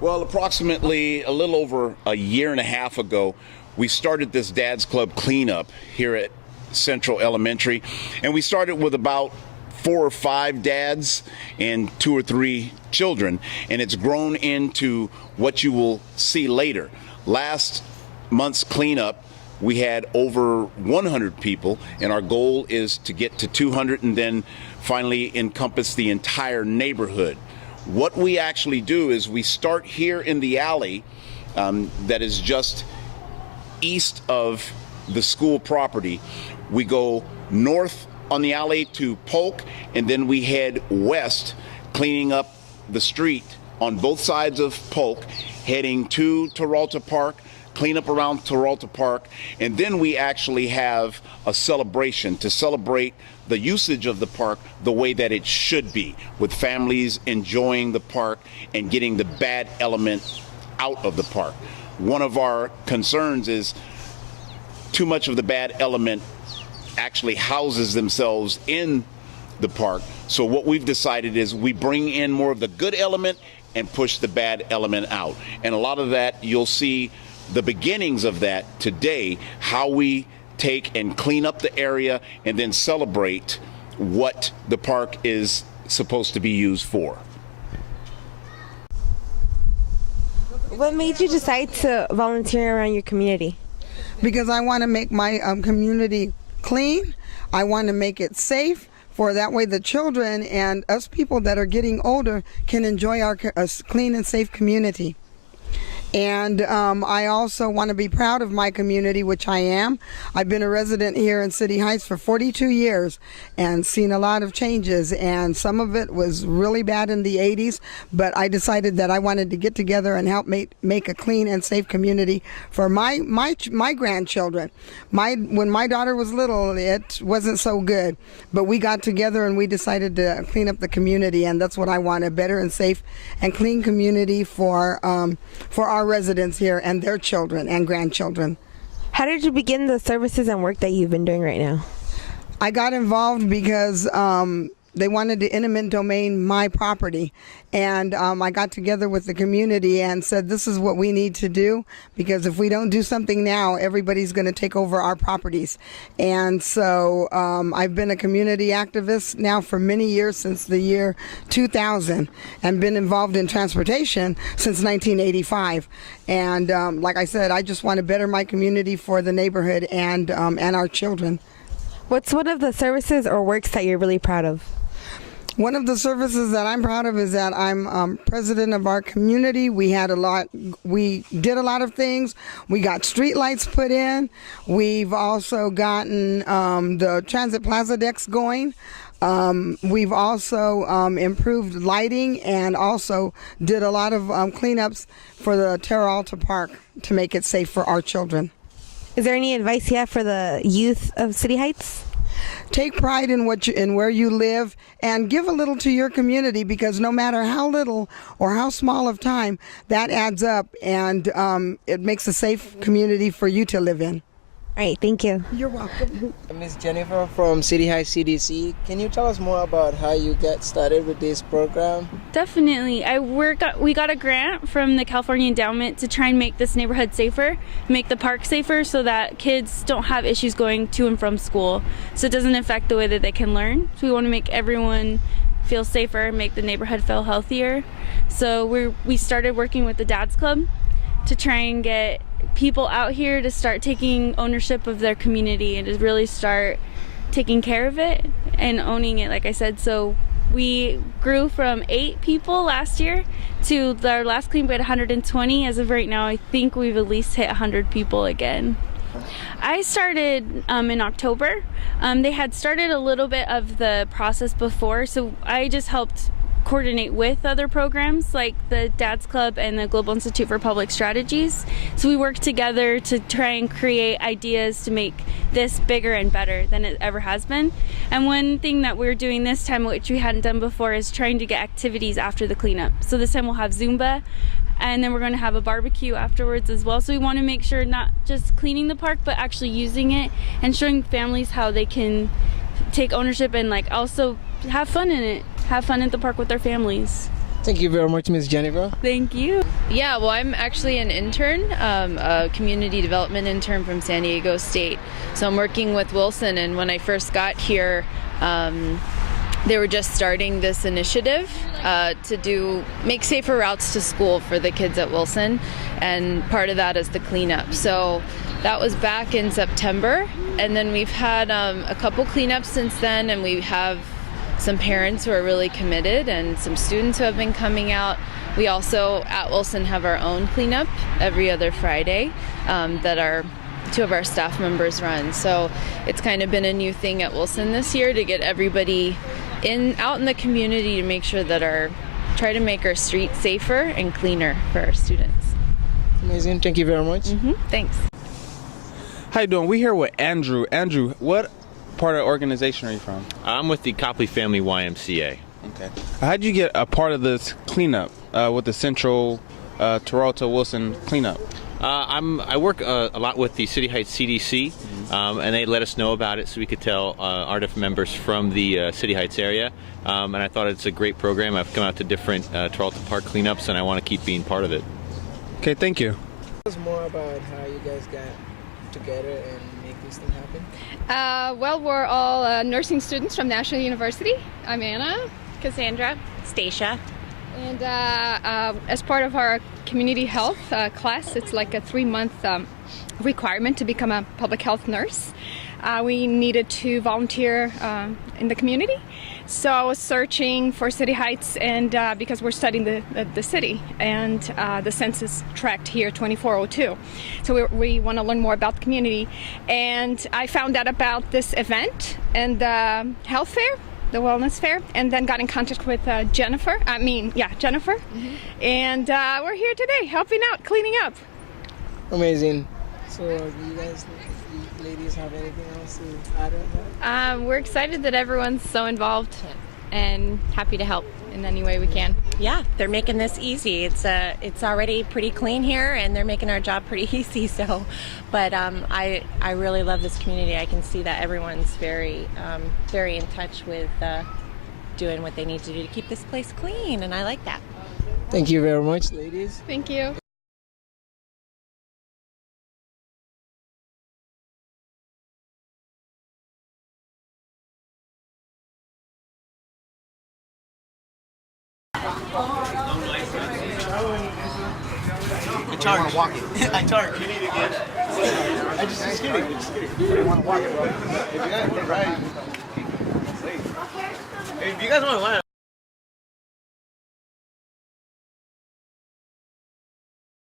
Well, approximately a little over a year and a half ago, we started this Dad's Club cleanup here at Central Elementary, and we started with about 4 or 5 dads and 2 or 3 children, and it's grown into what you will see later. Last month's cleanup, we had over 100 people, and our goal is to get to 200 and then finally encompass the entire neighborhood. What we actually do is we start here in the alley that is just east of the school property. We go north on the alley to Polk, and then we head west, cleaning up the street on both sides of Polk, heading to Teralta Park, clean up around Teralta Park, and then we actually have a celebration to celebrate the usage of the park the way that it should be, with families enjoying the park and getting the bad element out of the park. One of our concerns is too much of the bad element actually houses themselves in the park. So what we've decided is we bring in more of the good element and push the bad element out. And a lot of that, you'll see the beginnings of that today, how we take and clean up the area and then celebrate what the park is supposed to be used for. What made you decide to volunteer around your community? Because I want to make my community clean. I want to make it safe, for that way the children and us people that are getting older can enjoy our clean and safe community. And I also want to be proud of my community, which I am. I've been a resident here in City Heights for 42 years and seen a lot of changes, and some of it was really bad in the 80s, but I decided that I wanted to get together and help make a clean and safe community for my grandchildren. When my daughter was little, it wasn't so good, but we got together and we decided to clean up the community, and that's what I want, a better and safe and clean community for our residents here and their children and grandchildren. How did you begin the services and work that you've been doing right now? I got involved because they wanted to eminent domain my property, and I got together with the community and said this is what we need to do, because if we don't do something now, everybody's going to take over our properties. And so I've been a community activist now for many years, since the year 2000, and been involved in transportation since 1985. And like I said, I just want to better my community for the neighborhood and our children. What's one of the services or works that you're really proud of? One of the services that I'm proud of is that I'm president of our community. We did a lot of things. We got street lights put in. We've also gotten the transit plaza decks going. We've also improved lighting, and also did a lot of cleanups for the Teralta Park to make it safe for our children. Is there any advice you have for the youth of City Heights? Take pride in where you live, and give a little to your community, because no matter how little or how small of time, that adds up, and it makes a safe community for you to live in. All right, thank you. You're welcome. Ms. Jennifer from City High CDC. Can you tell us more about how you got started with this program? Definitely. We got a grant from the California Endowment to try and make this neighborhood safer, make the park safer, so that kids don't have issues going to and from school, so it doesn't affect the way that they can learn. So we want to make everyone feel safer, make the neighborhood feel healthier. So we started working with the Dad's Club to try and get people out here to start taking ownership of their community and to really start taking care of it and owning it, like I said. So we grew from 8 people last year to our last clean, we had 120. As of right now, I think we've at least hit 100 people again. I started in October. They had started a little bit of the process before, so I just helped coordinate with other programs like the Dad's Club and the Global Institute for Public Strategies. So we work together to try and create ideas to make this bigger and better than it ever has been. And one thing that we're doing this time, which we hadn't done before, is trying to get activities after the cleanup. So this time we'll have Zumba, and then we're going to have a barbecue afterwards as well. So we want to make sure not just cleaning the park, but actually using it and showing families how they can take ownership and also have fun in it. Have fun at the park with their families. Thank you very much, Miss Jennifer. Thank you. Yeah, well, I'm actually an intern, a community development intern from San Diego State. So I'm working with Wilson, and when I first got here, they were just starting this initiative to make safer routes to school for the kids at Wilson, and part of that is the cleanup. So that was back in September, and then we've had a couple cleanups since then, and we have some parents who are really committed and some students who have been coming out. We also at Wilson have our own cleanup every other Friday that two of our staff members run. So it's kind of been a new thing at Wilson this year to get everybody out in the community to make sure that try to make our streets safer and cleaner for our students. Amazing. Thank you very much. Thanks. How you doing? We're here with Andrew. Andrew, what part of the organization are you from? I'm with the Copley Family YMCA. Okay. How'd you get a part of this cleanup with the Central Teralta Wilson cleanup? I work a lot with the City Heights CDC, and they let us know about it so we could tell RDF members from the City Heights area. And I thought it's a great program. I've come out to different Teralta Park cleanups, and I want to keep being part of it. Okay, thank you. Tell us more about how you guys got together and make this thing happen. Well, we're all nursing students from National University. I'm Anna. Cassandra. Stacia. And as part of our community health class, it's like a 3-month requirement to become a public health nurse. We needed to volunteer in the community. So I was searching for City Heights, and because we're studying the city, and the census tract here 2402. So we want to learn more about the community. And I found out about this event and the health fair, the wellness fair, and then got in contact with Jennifer. And we're here today helping out, cleaning up. Amazing. So do you guys, ladies, have anything else to add on that? We're excited that everyone's so involved and happy to help in any way we can. Yeah, they're making this easy. It's already pretty clean here, and they're making our job pretty easy. So, but I really love this community. I can see that everyone's very in touch with doing what they need to do to keep this place clean, and I like that. Thank you very much, ladies. Thank you. I charge. Walk it. I charge. You need to get. I just kidding. I want to walk it, bro. If you guys want to ride. Hey, if you guys want to ride.